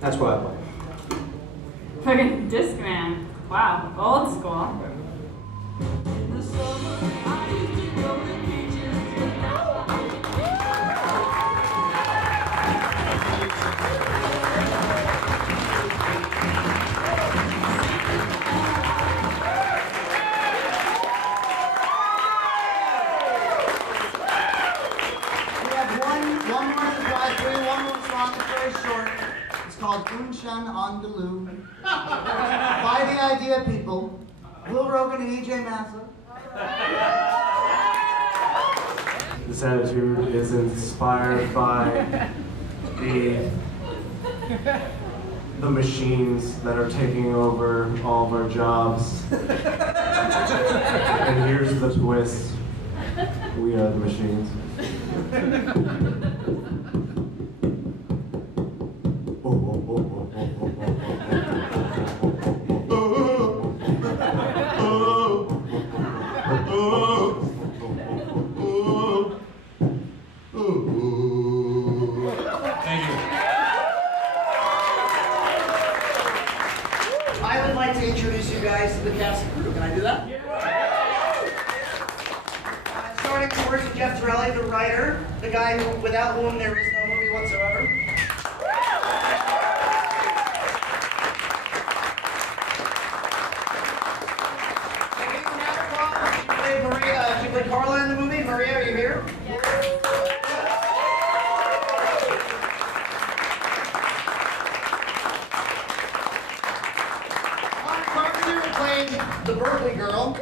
That's what I play. Fucking Discman. Wow, old school. Unshan on the Loo. By the Idea People. Will Rogan and EJ Massa. This attitude is inspired by the machines that are taking over all of our jobs. And here's the twist. We are the machines. I would like to introduce you guys to the cast and crew. Can I do that? Yeah. Starting with Jeff Torelli, the writer, the guy without whom there is no movie whatsoever. She played Carla in the movie. Maria, are you here? Yeah. Carpenter played the Berkeley girl.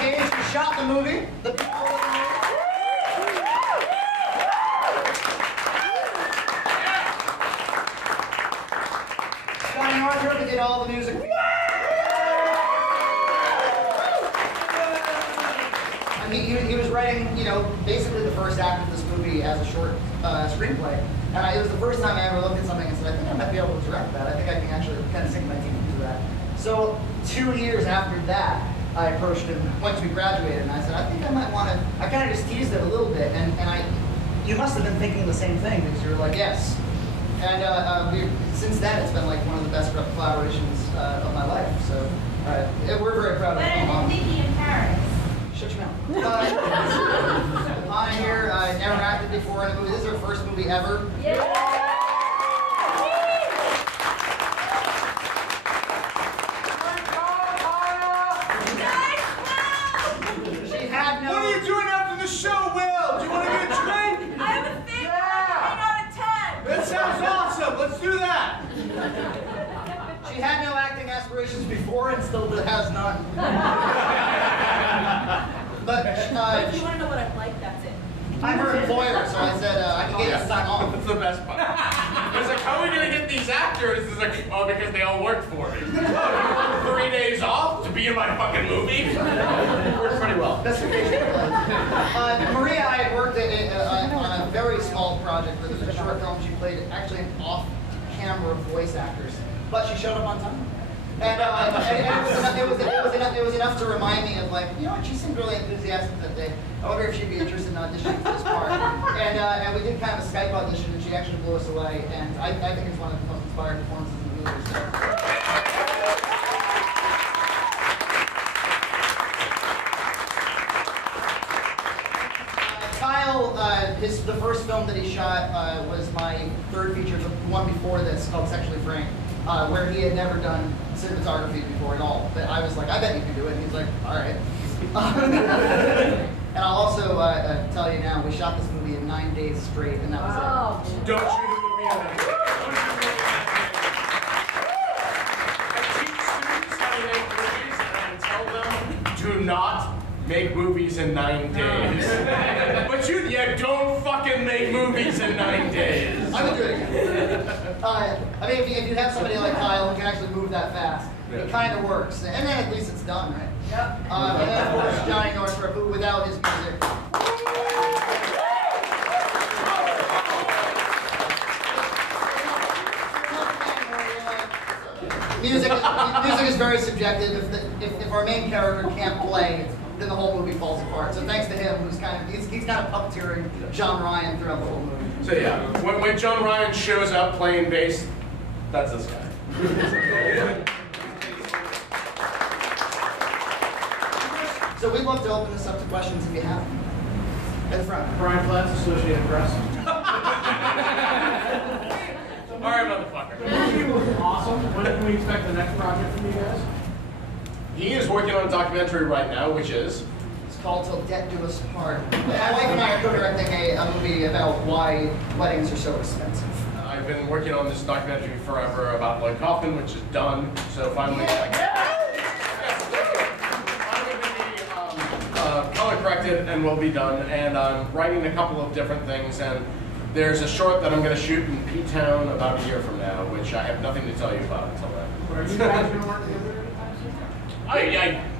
Gage shot the movie. The people in the movie. Arthur did all the music. And he was writing, you know, basically the first act of this movie as a short screenplay. And it was the first time I ever looked at something and said, I think I might be able to direct that. I think I can actually kind of sink my teeth into that. So 2 years after that, I approached him once we graduated, and I said, I think I might want to. I kind of just teased it a little bit, and you must have been thinking the same thing because you were like, yes. And since then, it's been like one of the best collaborations of my life. So we're very proud of it. Better than Vicky in Paris. Shut your mouth. On here, I never acted before in a movie. This is our first movie ever. Yeah. She had no. What are you doing after the show, Will? Do you want to get a drink? I have a thing. 8 out of 10. That sounds awesome. Let's do that. She had no acting aspirations before and still has none. But If you want to know what I'm like, that's it. I'm her employer, so I said I can get you some time off. That's the best part. I was like, how are we going to get these actors? It's like, oh, because they all worked for me. 3 days off to be in my fucking movie? Works pretty well. That's vacation. Maria, I had worked on a very small project with a short film. She played actually an off-camera voice actress, but she showed up on time. And it was enough to remind me of, like, you know what, she seemed really enthusiastic that day. I wonder if she'd be interested in auditioning for this part. And we did kind of a Skype audition, and she actually blew us away. And I think it's one of the most inspiring performances in the movie. So. Kyle, the first film that he shot was my third feature, the one before this, called Sexually Frank. Where he had never done cinematography before at all. But I was like, I bet you can do it. And he's like, all right. And I'll also tell you now, we shot this movie in 9 days straight, and that was it. Don't shoot a movie in 9 days. I teach students how to make movies, and I tell them, do not make movies in 9 days. But you don't fucking make movies in 9 days. I would do it again. I mean, if you have somebody like Kyle who can actually move that fast, it kind of works. And then at least it's done, right? Yep. And then, of course, Johnny Northrup, who without his music. music is very subjective. If our main character can't play, then the whole movie falls apart. So thanks to him, who's he's kind of puppeteering John Ryan throughout the whole movie. So yeah, when John Ryan shows up playing bass, that's this guy. So we'd love to open this up to questions if you have them. At the front. Brian Platts, Associated Press. All right, motherfucker. The movie was awesome. When can we expect the next project from you guys? He is working on a documentary right now, which is It's called Till Death Do Us Part. My wife and I are co-directing a movie about why weddings are so expensive. I've been working on this documentary forever about Lloyd Kaufman, which is done. So finally, color corrected and will be done. And I'm writing a couple of different things. And there's a short that I'm going to shoot in P-Town about a year from now, which I have nothing to tell you about until then. Are you guys going to work together anytime soon?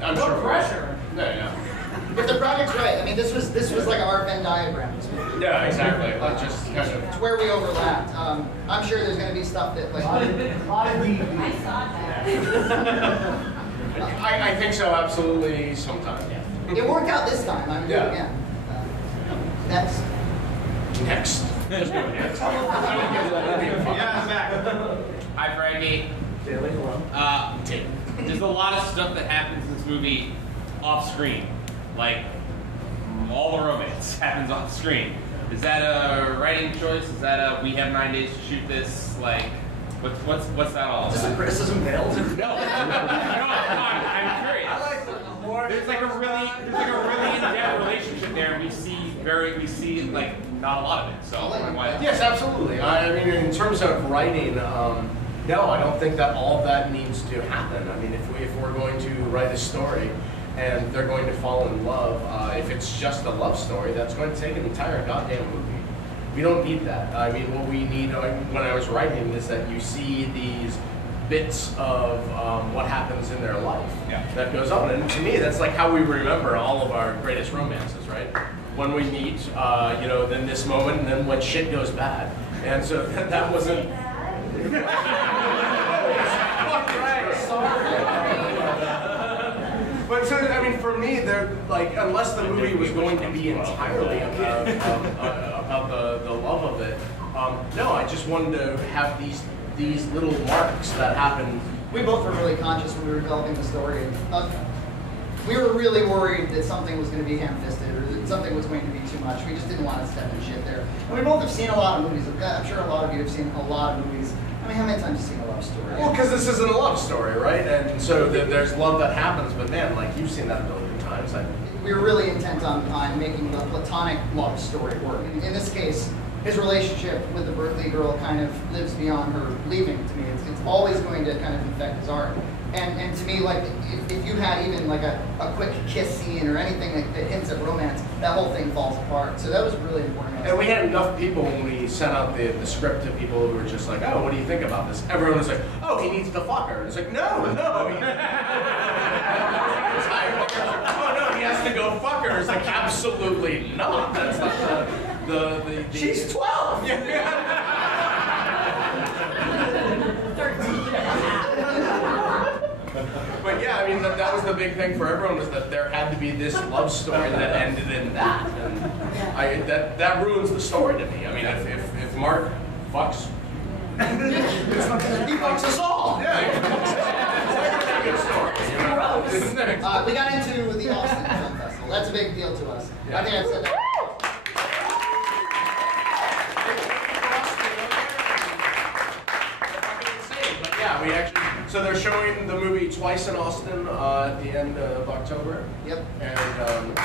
I'm No sure. pressure. Yeah. If the project's right, I mean, this was like our Venn diagram. Yeah, exactly. Like just kind of. It's where we overlapped. I'm sure there's going to be stuff that like. A lot of DV. I saw that. I think so, absolutely. Sometime. It worked out this time. I'm gonna do it again. Next. Next. Just do it next. Yeah, I'm back. Hi, Frankie. Daily, hello. There's a lot of stuff that happens in this movie off screen. Like, all the romance happens off screen. Is that a writing choice? Is that a, we have 9 days to shoot this? Like, what's that all Is this a about? criticism veiled? No, I'm curious. There's like a really in-depth relationship there, and we see like not a lot of it. So why? Yes, absolutely. I mean, in terms of writing, no, I don't think that all of that needs to happen. I mean, if we're going to write a story and they're going to fall in love, if it's just a love story, that's going to take an entire goddamn movie. We don't need that. I mean, what we need when I was writing is that you see these bits of what happens in their life that goes on. And to me, that's like how we remember all of our greatest romances, right? When we meet, then this moment, and then when shit goes bad. And so that wasn't... But so, I mean, for me, they're like, unless the movie was going to be entirely about the love of it, no, I just wanted to have these little marks that happen. We both were really conscious when we were developing the story. We were really worried that something was going to be ham-fisted or that something was going to be too much. We just didn't want to step in shit there. And we both have seen a lot of movies. I'm sure a lot of you have seen a lot of movies. I mean, how many times have you seen a love story? Well, because this isn't a love story, right? And so there's love that happens, but man, like, you've seen that a million times. We were really intent on making the platonic love story work. In this case, his relationship with the Berkeley girl kind of lives beyond her leaving to me. It's always going to kind of affect his art. And to me, like, if you had even like a quick kiss scene or anything that hints at romance, that whole thing falls apart. So that was really important. And we had enough people when we sent out the script to people who were just like, oh, what do you think about this? Everyone was like, oh, he needs to fuck her. It's like, no. Oh, no, he has to go fuck her. It's like, absolutely not. That's like the She's 12! But yeah, I mean, that was the big thing for everyone, was that there had to be this love story that ended in that. And that ruins the story to me. I mean, if Mark fucks, He fucks us all! yeah, it's a good story. You know? We got into the Austin Film Festival. That's a big deal to us. Yeah. I think I've said that. But yeah, we actually. So they're showing the movie twice in Austin at the end of October. Yep. And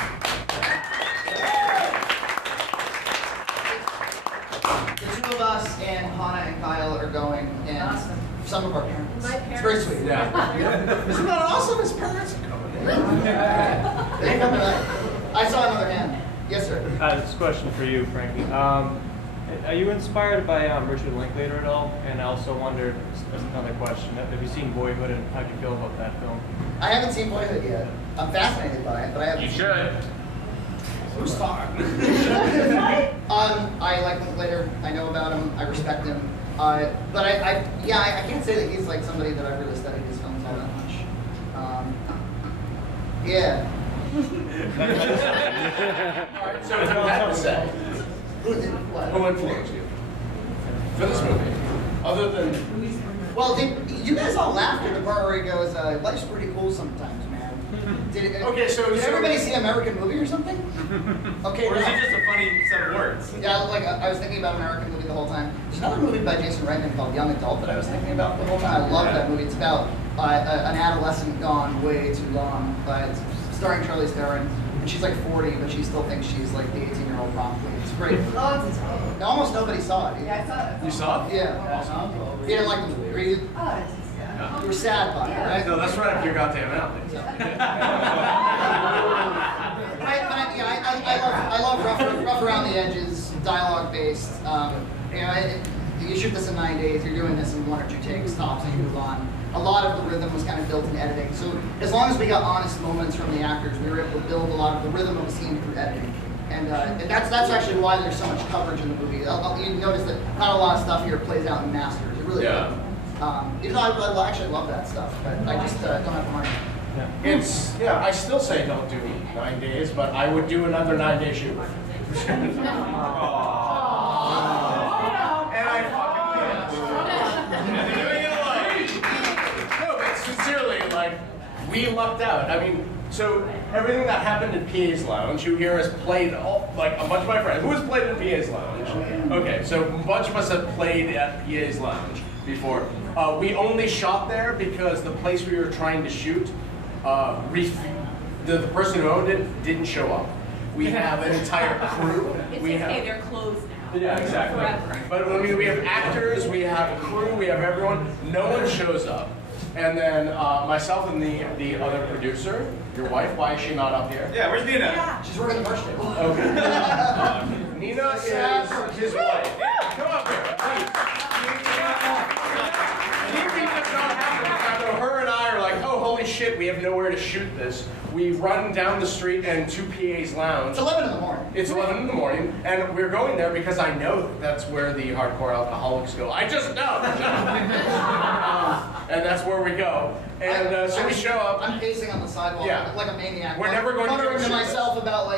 The two of us and Hannah and Kyle are going, and Awesome. some of our parents. My It's very parents. sweet. yeah. Isn't that awesome? His parents are coming in. They come tonight. I saw another hand. Yes, sir. This is a question for you, Frankie. Are you inspired by Richard Linklater at all? And I also wondered, as another question, have you seen Boyhood, and how do you feel about that film? I haven't seen Boyhood yet. I'm fascinated by it, but I haven't You seen should. Who's talking? I like Linklater. I know about him. I respect him. But I can't say that he's like somebody that I've really studied his films all that much. Yeah. Alright, so if you had to say, who influenced you for this movie? Other than... Well, you guys all laughed at the part where he goes, life's pretty cool sometimes, man. Did everybody see American Movie or something? Okay, Or is it just a funny set of words? yeah, like I was thinking about American Movie the whole time. There's another movie by Jason Reitman called Young Adult that I was thinking about the whole time. I love that movie. It's about an adolescent gone way too long. It's starring Charlize Theron, and she's like 40, but she still thinks she's like the 18-year-old prom queen. It's great. Oh, it's a Almost nobody saw it. Yeah, I saw it. You saw it? Yeah. You didn't like the movie, or you were sad by it, right? No, that's right up your goddamn alley. I love rough around the edges, dialogue based. You shoot this in 9 days. You're doing this in 1 or 2 takes tops, and you move on. A lot of the rhythm was kind of built in editing. So as long as we got honest moments from the actors, we were able to build a lot of the rhythm of the scene through editing. And that's actually why there's so much coverage in the movie. You notice that not a lot of stuff here plays out in masters. It really does. Even though I actually love that stuff, but I just don't have the money. I still say don't do 9 days, but I would do another 9-day shoot. And I fucking no, but sincerely, like, we lucked out. I mean, so everything that happened in PA's Lounge, you hear us played, like a bunch of my friends. Who has played in PA's Lounge? Okay, so a bunch of us have played at PA's Lounge before. We only shot there because the place we were trying to shoot, the person who owned it didn't show up. We have an entire crew. They're closed now. Yeah, exactly. Forever. But I mean, we have actors, we have a crew, we have everyone. No one shows up. And then myself and the other producer, your wife, why is she not up here? Yeah, where's Nina? She's working the first table. Okay. Nina is his wife. Come up here, please. So her and I are like, oh, holy shit, we have nowhere to shoot this. We run down the street and to PA's Lounge. It's 11 in the morning. It's 11 in the morning, and we're going there because I know that's where the hardcore alcoholics go. I just know. And that's where we go. And so we show up. I'm pacing on the sidewalk like a maniac. We're never going to muttering to shoot myself about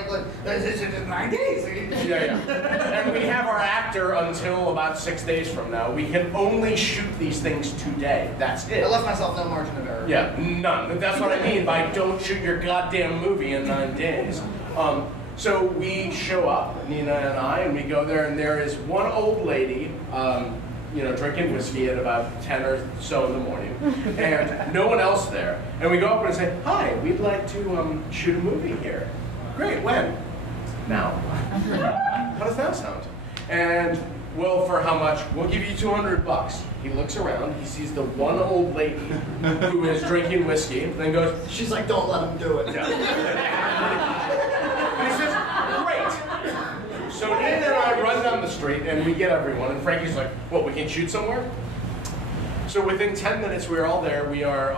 this is 9 days. Yeah. And we have our actor until about 6 days from now. We can only shoot these things today. That's it. I left myself no margin of error. Yeah, none. That's what I mean by don't shoot your goddamn movie in 9 days. So we show up, Nina and I, and we go there, and there is one old lady, drinking whiskey at about 10 or so in the morning, and no one else there. And we go up and say, hi, we'd like to shoot a movie here. Great, when? Now. How does that sound? And, well, for how much? We'll give you $200. He looks around, he sees the one old lady who is drinking whiskey, and then goes, she's like, don't let him do it. yeah. And he says, great. So Nina and I run down the street and we get everyone, and Frankie's like, what, we can shoot somewhere? So within 10 minutes we're all there. We are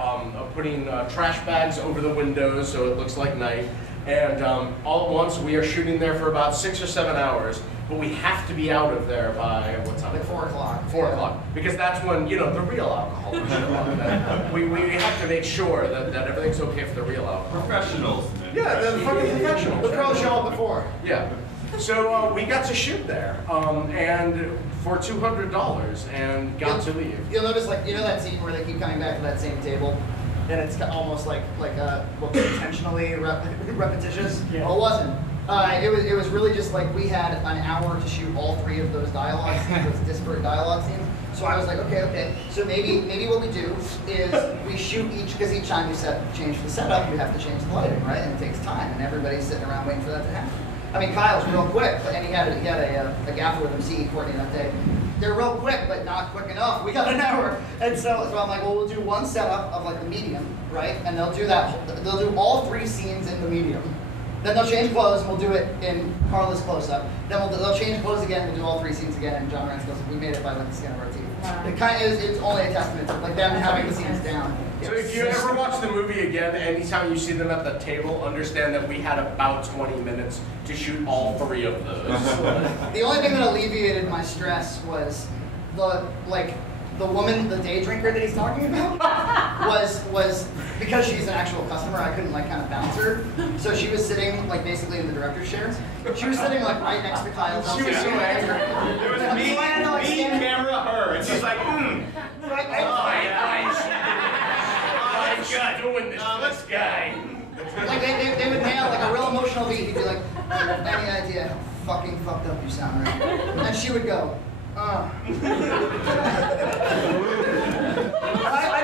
putting trash bags over the windows so it looks like night. And all at once we are shooting there for about 6 or 7 hours. But we have to be out of there by, what time? Like 4 o'clock. 4 o'clock. Because that's when, the real alcohol will show up. We have to make sure that everything's okay for the real alcohol. Professionals. Yeah, the fucking professionals. The pros show up before. Yeah. So we got to shoot there, and for $200, and got to leave. You'll notice, that scene where they keep coming back to that same table, and it's almost like intentionally repetitious. Yeah. Well, it wasn't. It was really just like we had an hour to shoot all 3 of those dialogue scenes, those disparate dialogue scenes. So I was like, okay. So maybe what we do is we shoot because each time you change the setup, you have to change the lighting, right? And it takes time, and everybody's sitting around waiting for that to happen. I mean, Kyle's real quick, and he had a gaffer with him, C.E. Courtney, that day. They're real quick, but not quick enough. We got an hour. And so I'm like, well, we'll do one setup of the medium, right? And they'll do that. They'll do all 3 scenes in the medium. Then they'll change clothes, and we'll do it in Carla's close-up. Then they'll change clothes again, we'll do all 3 scenes again, and John Rance goes, we made it by the skin of our teeth. Wow. It's only a testament to them having the scenes down. So if you ever watch the movie again, anytime you see them at the table, understand that we had about 20 minutes to shoot all 3 of those. The only thing that alleviated my stress was the woman, the day drinker that he's talking about, was because she's an actual customer, I couldn't like kind of bounce her. So she was sitting like basically in the director's chair. She was sitting like right next to Kyle. She was so angry. It was me, camera, her, and she's like, I'm doing this for this guy. Like they would nail like a real emotional beat. He'd be like, "Do you have any idea how fucking fucked up you sound right?" And she would go, I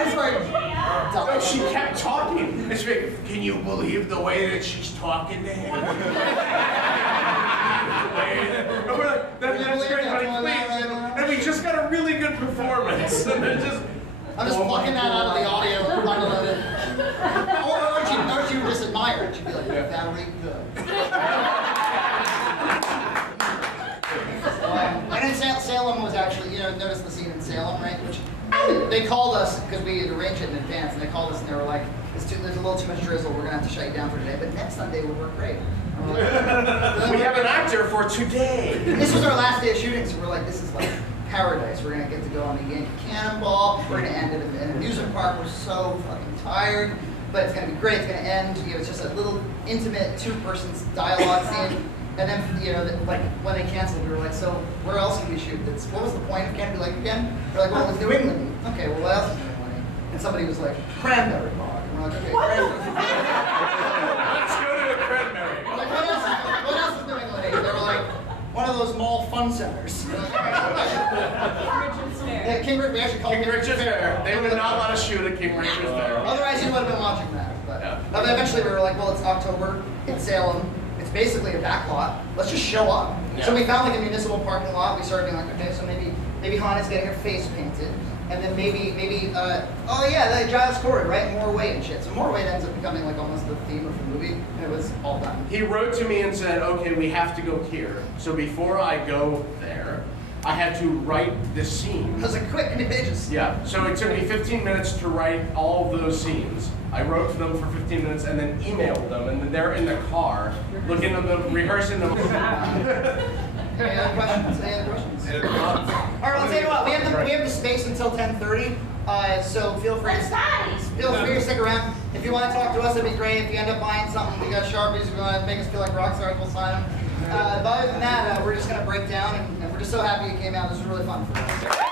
just like, No, she kept talking. And she'd be like, can you believe the way that she's talking to him? And we're like, that's great, honey, please. And we just got a really good performance. And then just. I'm just plucking that out of the audio and bundling it. Or she would just admire it. She'd be like, very good. And then Salem was actually, notice the scene in Salem, right? Which they called us, because we had arranged it in advance, and they called us and they were like, there's a little too much drizzle, we're going to have to shut you down for today, but next Sunday will work great. We have an actor for today. This was our last day of shooting, so we're like, this is like paradise. We're going to get to go on the Yankee Cannonball. We're going to end it in an amusement park. We're so fucking tired, but it's going to be great. It's going to end. It's just a little intimate two-person dialogue scene. And then, like when they canceled, we were like, so where else can we shoot this? What was the point of Canada? Like again? We're like, well, it's New England. Okay, well, what else is New England? And somebody was like, cranberry bog. And we're like, okay, cranberry. Let's go to the cranberry. Like, what else is New England? They were like, one of those mall fun centers. Yeah, King Richard's, we actually called King Richard's Fair. They would not let us shoot at King Richard's Fair. Otherwise, you would have been watching that. But eventually, we were like, well, it's October in Salem. It's basically a back lot. Let's just show up. Yeah. So we found like a municipal parking lot. We started being like, okay, so maybe Hannah's getting her face painted, and then maybe oh yeah, the Giles Corey, right? Morway and shit. So Morway ends up becoming like almost the theme of the movie, and it was all done. He wrote to me and said, okay, we have to go here. So before I go there, I had to write this scene. It was like quick pages. Yeah, so it took me 15 minutes to write all of those scenes. I wrote to them for 15 minutes and then emailed them, and then they're in the car, looking at them, rehearsing them. Any other questions? All right, I'll tell you what. We have the space until 10:30. So feel free to stick around. If you want to talk to us, it'd be great. If you end up buying something, we got Sharpies. If you want to make us feel like rock stars, we'll sign them. But other than that, we're just gonna break down, and we're just so happy you came out. This was really fun for us.